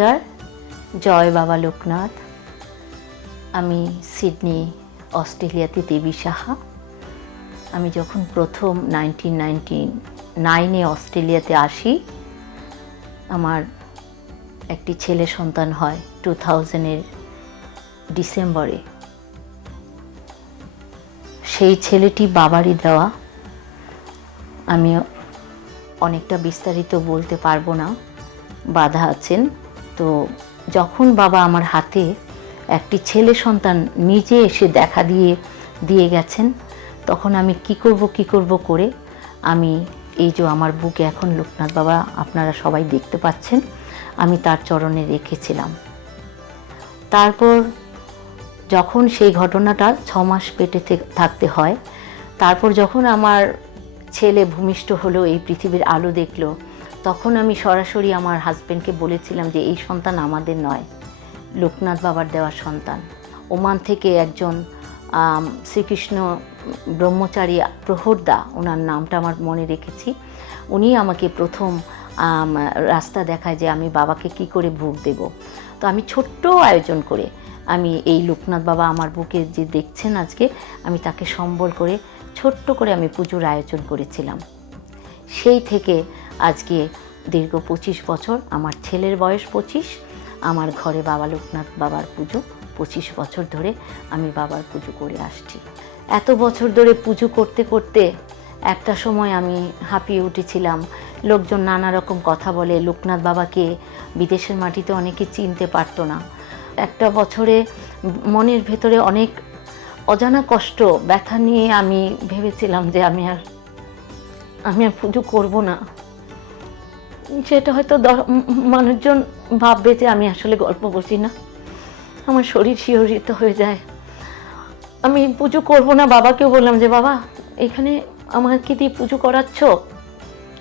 নমস্কার, জয় বাবা লোকনাথ। আমি সিডনি, অস্ট্রেলিয়াতে দেবী সাহা। আমি যখন প্রথম 1999-এ অস্ট্রেলিয়াতে আসি, আমার একটি ছেলে সন্তান হয় 2000-এর ডিসেম্বরে। সেই ছেলেটি বাবারই দেওয়া। আমি অনেকটা বিস্তারিত বলতে পারবো না, বাধা আছেন। তো যখন বাবা আমার হাতে একটি ছেলে সন্তান নিজে এসে দেখা দিয়ে গেছেন, তখন আমি কি করব করে আমি এই যে আমার বুকে এখন লোকনাথ বাবা আপনারা সবাই দেখতে পাচ্ছেন, আমি তার চরণে রেখেছিলাম। তারপর যখন সেই ঘটনাটা 6 মাস পেটে থাকতে হয়, তারপর যখন আমার ছেলে ভূমিষ্ঠ হলো, এই পৃথিবীর আলো দেখলো, তখন আমি সরাসরি আমার হাজব্যান্ডকে বলেছিলাম যে এই সন্তান আমাদের নয়, লোকনাথ বাবার দেওয়া সন্তান। ওমান থেকে একজন শ্রীকৃষ্ণ ব্রহ্মচারী প্রহরদা, ওনার নামটা আমার মনে রেখেছি, উনি আমাকে প্রথম রাস্তা দেখায় যে আমি বাবাকে কি করে ভোগ দেব। তো আমি ছোট্ট আয়োজন করে আমি এই লোকনাথ বাবা আমার বুকে যে দেখছেন আজকে, আমি তাকে সম্বল করে ছোট্ট করে আমি পুজোর আয়োজন করেছিলাম। সেই থেকে আজকে দীর্ঘ 25 বছর, আমার ছেলের বয়স 25, আমার ঘরে বাবা লোকনাথ বাবার পুজো 25 বছর ধরে আমি বাবার পুজো করে আসছি। এত বছর ধরে পুজো করতে করতে একটা সময় আমি হাঁপিয়ে উঠেছিলাম। লোকজন নানা রকম কথা বলে, লোকনাথ বাবাকে বিদেশের মাটিতে অনেকে চিনতে পারতো না। একটা বছরে মনের ভেতরে অনেক অজানা কষ্ট, ব্যথা নিয়ে আমি ভেবেছিলাম যে আমি আর পুজো করব না। সেটা হয়তো মানুষজন ভাববে যে আমি আসলে গল্প বলছি না, আমার শরীর শিহরিত হয়ে যায়। আমি পুজো করব না। বাবাকেও বললাম যে বাবা, এখানে আমাকে দিয়ে পুজো করাচ্ছ,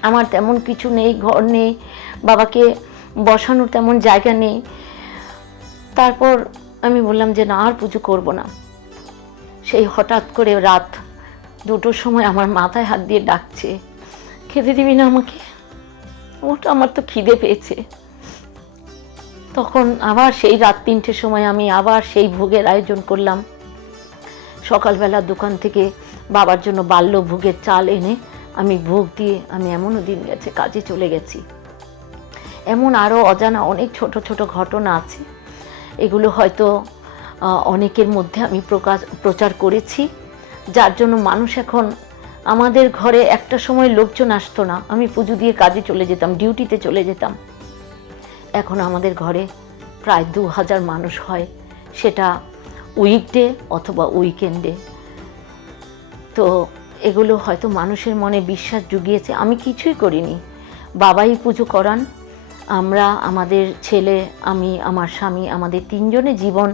আমার তেমন কিছু নেই, ঘর নেই, বাবাকে বসানোর তেমন জায়গা নেই। তারপর আমি বললাম যে না, আর পুজো করব না। সেই হঠাৎ করে রাত 2টোর সময় আমার মাথায় হাত দিয়ে ডাকছে, খেতে দিবি না আমাকে? ওটা আমার তো খিদে পেয়েছে। তখন আবার সেই রাত 3টের সময় আমি আবার সেই ভোগের আয়োজন করলাম। সকালবেলা দোকান থেকে বাবার জন্য বাল্য ভোগের চাল এনে আমি ভোগ দিয়ে আমি এমনও দিন গেছে কাজে চলে গেছি। এমন আরও অজানা অনেক ছোট ছোট ঘটনা আছে, এগুলো হয়তো অনেকের মধ্যে আমি প্রচার করেছি, যার জন্য মানুষ এখন, আমাদের ঘরে একটা সময় লোকজন আসতো না, আমি পুজো দিয়ে কাজে চলে যেতাম, ডিউটিতে চলে যেতাম। এখন আমাদের ঘরে প্রায় 2000 মানুষ হয়, সেটা উইকডে অথবা উইকেন্ডে। তো এগুলো হয়তো মানুষের মনে বিশ্বাস জুগিয়েছে। আমি কিছুই করিনি, বাবাই পুজো করান। আমরা, আমাদের ছেলে, আমি, আমার স্বামী, আমাদের 3 জনের জীবন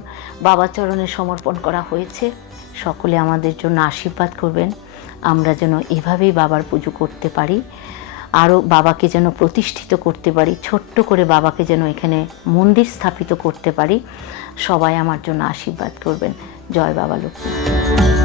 বাবা চরণে সমর্পণ করা হয়েছে। সকলে আমাদের জন্য আশীর্বাদ করবেন, আমরা যেন এভাবেই বাবার পুজো করতে পারি, আরও বাবাকে যেন প্রতিষ্ঠিত করতে পারি, ছোট্ট করে বাবাকে যেন এখানে মন্দির স্থাপিত করতে পারি। সবাই আমার জন্য আশীর্বাদ করবেন। জয় বাবা লোকনাথ।